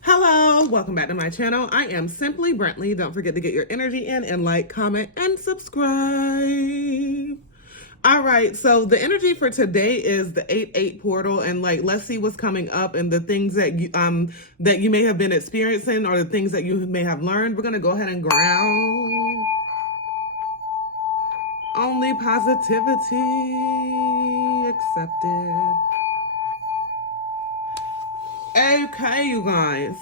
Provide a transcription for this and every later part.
Hello, welcome back to my channel. I am Simply Brentley. Don't forget to get your energy in and like, comment, and subscribe. All right, so the energy for today is the 8-8 portal, and let's see what's coming up and the things that you may have been experiencing or the things that you may have learned. We're gonna go ahead and ground. Only positivity accepted. Okay, you guys.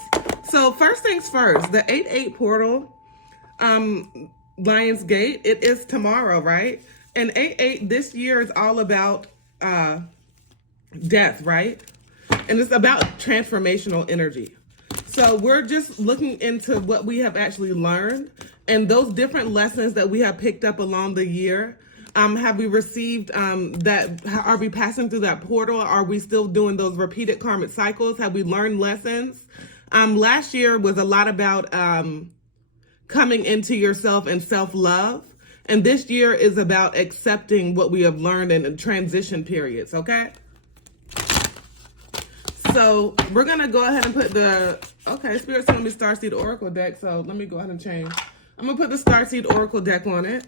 So first things first, the 8-8 portal, Lions Gate, it is tomorrow, right? And 8-8 this year is all about death, right? And it's about transformational energy. So we're just looking into what we have actually learned and those different lessons that we have picked up along the year. Have we received that? Are we passing through that portal? Are we still doing those repeated karmic cycles? Have we learned lessons? Last year was a lot about coming into yourself and self-love. And this year is about accepting what we have learned in transition periods, okay? So we're going to go ahead and put Spirit's telling me Starseed Oracle deck, so let me go ahead and change. I'm going to put the Starseed Oracle deck on it.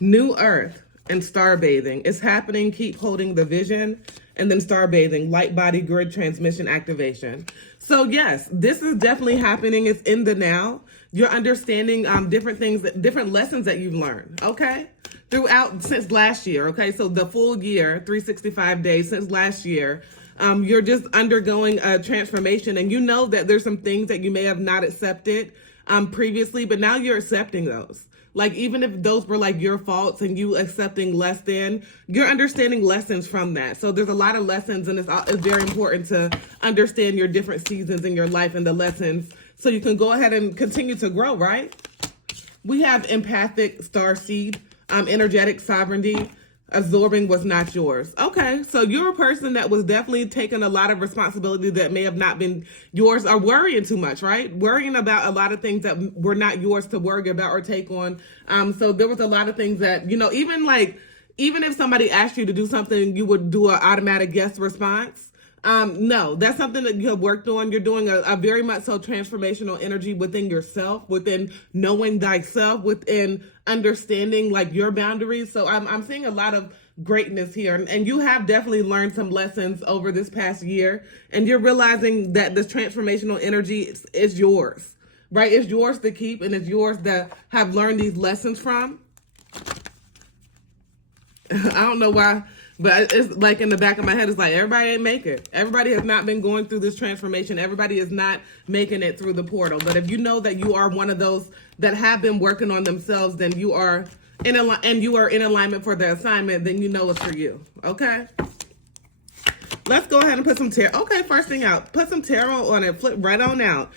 New Earth and star bathing. It's happening. Keep holding the vision. And then star bathing, light body grid transmission activation. So yes, this is definitely happening. It's in the now. You're understanding different things, different lessons that you've learned, okay? Throughout, since last year, okay? So the full year, 365 days since last year, you're just undergoing a transformation. And you know that there's some things that you may have not accepted previously, but now you're accepting those. Like, even if those were like your faults and you accepting less than, you're understanding lessons from that. So there's a lot of lessons, and it's very important to understand your different seasons in your life and the lessons so you can go ahead and continue to grow, right? We have empathic starseed, energetic sovereignty. Absorbing was not yours. Okay, so you're a person that was definitely taking a lot of responsibility that may have not been yours, or worrying too much, right? Worrying about a lot of things that were not yours to worry about or take on. So there was a lot of things that, even if somebody asked you to do something, you would do an automatic yes response. No, that's something that you have worked on. You're doing a very much so transformational energy within yourself, within knowing thyself, within understanding like your boundaries. So I'm seeing a lot of greatness here, and you have definitely learned some lessons over this past year, and you're realizing that this transformational energy is yours, right? It's yours to keep, and it's yours to have learned these lessons from. I don't know why, but it's like in the back of my head, it's like everybody ain't make it. Everybody has not been going through this transformation. Everybody is not making it through the portal. But if you know that you are one of those that have been working on themselves, then you are in alignment for the assignment, then you know it's for you. Okay? Let's go ahead and put some tarot. Okay, first thing out, put some tarot on it, flip right on out.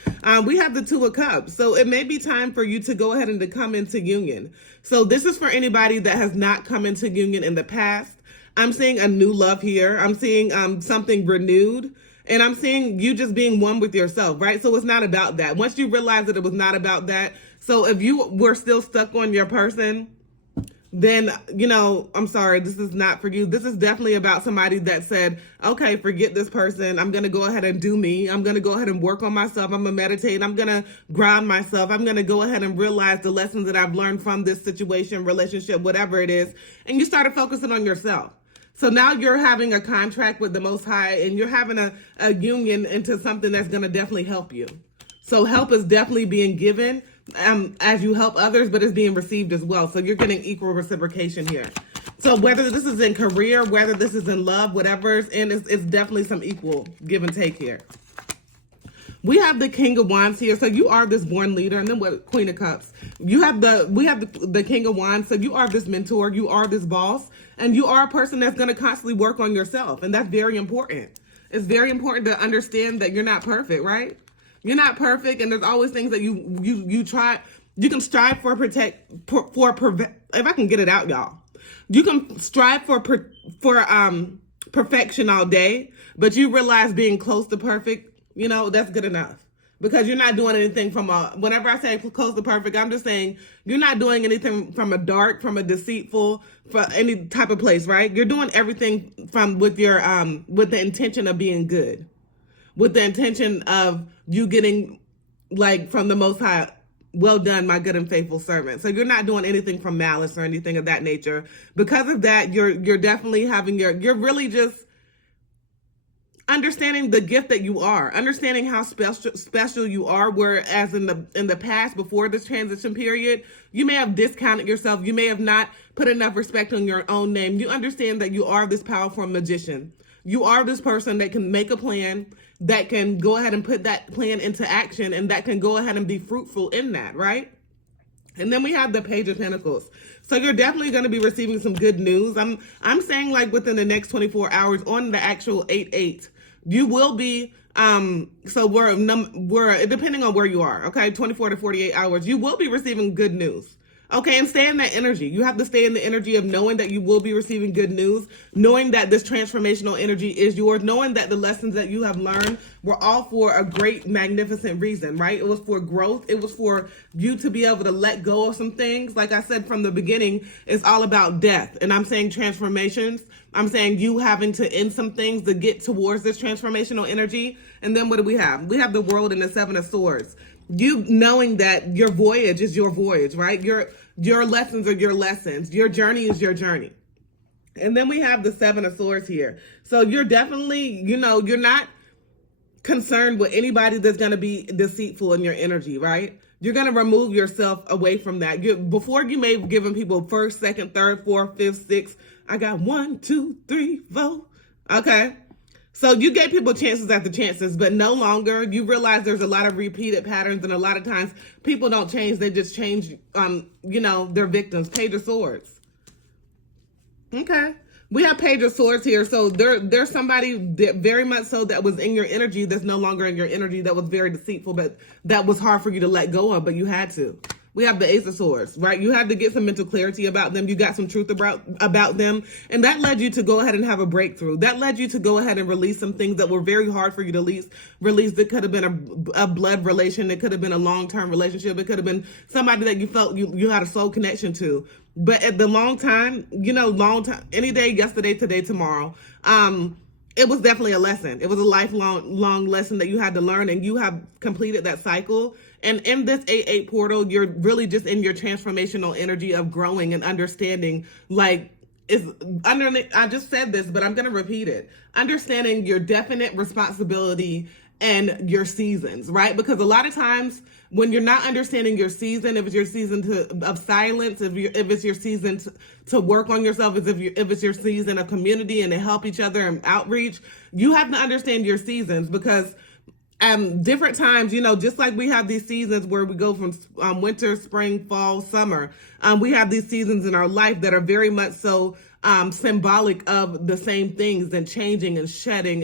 We have the Two of Cups. So it may be time for you to go ahead and to come into union. So this is for anybody that has not come into union in the past. I'm seeing a new love here. I'm seeing something renewed. And I'm seeing you just being one with yourself, right? So it's not about that. Once you realize that it was not about that. So if you were still stuck on your person, then, I'm sorry, this is not for you. This is definitely about somebody that said, okay, forget this person. I'm going to go ahead and do me. I'm going to go ahead and work on myself. I'm going to meditate. I'm going to ground myself. I'm going to go ahead and realize the lessons that I've learned from this situation, relationship, whatever it is. And you started focusing on yourself. So now you're having a contract with the Most High, and you're having a union into something that's going to definitely help you. So help is definitely being given as you help others, but it's being received as well. So you're getting equal reciprocation here. So whether this is in career, whether this is in love, whatever it's in, it's definitely some equal give and take here. We have the King of Wands here. So you are this born leader. And then what? Queen of Cups. We have the King of Wands. So you are this mentor. You are this boss. And you are a person that's going to constantly work on yourself. And that's very important. It's very important to understand that you're not perfect, right? You're not perfect. And there's always things that you try. You can strive for if I can get it out, y'all. You can strive for perfection all day. But you realize being close to perfect, that's good enough. because you're not doing anything from a, whenever I say close to perfect, I'm just saying you're not doing anything from a dark, from a deceitful, for any type of place, right? You're doing everything from with your with the intention of being good, with the intention of you getting like from the Most High, well done, my good and faithful servant. So you're not doing anything from malice or anything of that nature. Because of that, you're definitely having you're really just understanding the gift that you are, understanding how special you are. Whereas in the past, before this transition period, you may have discounted yourself. You may have not put enough respect on your own name. You understand that you are this powerful magician. You are this person that can make a plan, that can go ahead and put that plan into action, and that can go ahead and be fruitful in that, right? And then we have the Page of Pentacles. So you're definitely going to be receiving some good news. I'm saying like within the next 24 hours on the actual 8/8. You will be, so we're depending on where you are, okay, 24 to 48 hours, you will be receiving good news. Okay, and stay in that energy. You have to stay in the energy of knowing that you will be receiving good news, knowing that this transformational energy is yours, knowing that the lessons that you have learned were all for a great, magnificent reason, right? It was for growth. It was for you to be able to let go of some things. Like I said from the beginning, it's all about death. And I'm saying transformations. I'm saying you having to end some things to get towards this transformational energy. And then what do we have? We have the World and the Seven of Swords. You knowing that your voyage is your voyage, right? Your lessons are your lessons. Your journey is your journey. And then we have the Seven of Swords here. So you're definitely, you're not concerned with anybody that's going to be deceitful in your energy, right? You're going to remove yourself away from that. Before you may have given people first, second, third, fourth, fifth, sixth. I got 1, 2, 3, 4. Okay. So you gave people chances after chances, but no longer. You realize there's a lot of repeated patterns, and a lot of times people don't change. They just change, their victims. Page of Swords. Okay. We have Page of Swords here. So there's somebody that very much so that was in your energy that's no longer in your energy, that was very deceitful, but that was hard for you to let go of, but you had to. We have the Ace of Swords, right? You had to get some mental clarity about them. You got some truth about them. And that led you to go ahead and have a breakthrough. That led you to go ahead and release some things that were very hard for you to release. That could have been a blood relation. It could have been a long-term relationship. It could have been somebody that you felt you had a soul connection to. But at the long time, any day, yesterday, today, tomorrow, it was definitely a lesson. It was a lifelong lesson that you had to learn, and you have completed that cycle. And in this 8/8 portal, you're really just in your transformational energy of growing and understanding, I just said this, but I'm going to repeat it. Understanding your definite responsibility and your seasons, right? Because a lot of times when you're not understanding your season, if it's your season of silence, if it's your season to work on yourself, if it's your season of community and to help each other and outreach, you have to understand your seasons, because different times, just like we have these seasons where we go from winter, spring, fall, summer, we have these seasons in our life that are very much so symbolic of the same things, and changing and shedding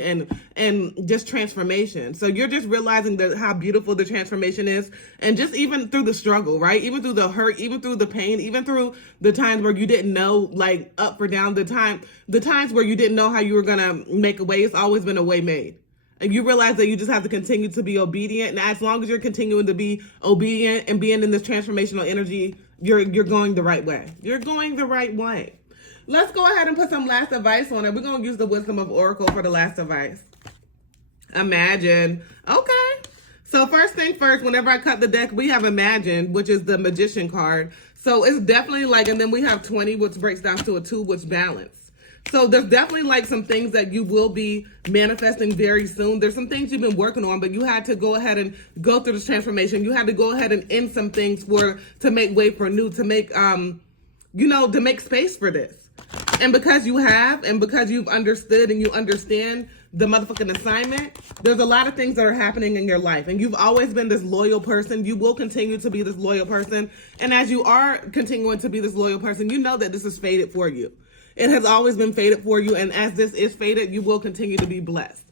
and just transformation. So you're just realizing how beautiful the transformation is, and just even through the struggle, right? Even through the hurt, even through the pain, even through the times where you didn't know, like up or down, the times where you didn't know how you were gonna make a way. It's always been a way made. And you realize that you just have to continue to be obedient. And as long as you're continuing to be obedient and being in this transformational energy, you're going the right way. You're going the right way. Let's go ahead and put some last advice on it. We're going to use the Wisdom of Oracle for the last advice. Imagine. Okay. So first thing first, whenever I cut the deck, we have Imagine, which is the Magician card. So it's definitely and then we have 20, which breaks down to a 2, which balance. So there's definitely some things that you will be manifesting very soon. There's some things you've been working on, but you had to go ahead and go through this transformation. You had to go ahead and end some things to make way for new, to make, to make space for this. And because you have, and because you've understood and you understand the motherfucking assignment, there's a lot of things that are happening in your life. And you've always been this loyal person. You will continue to be this loyal person. And as you are continuing to be this loyal person, you know that this is fated for you. It has always been fated for you, and as this is fated, you will continue to be blessed.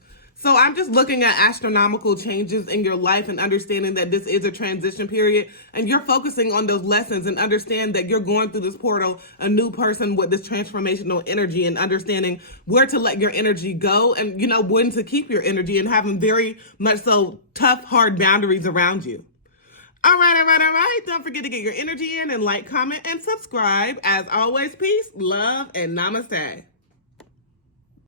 So I'm just looking at astronomical changes in your life and understanding that this is a transition period, and you're focusing on those lessons and understand that you're going through this portal, a new person with this transformational energy, and understanding where to let your energy go and, when to keep your energy, and having very much so tough, hard boundaries around you. All right. Don't forget to get your energy in and like, comment, and subscribe. As always, peace, love, and namaste.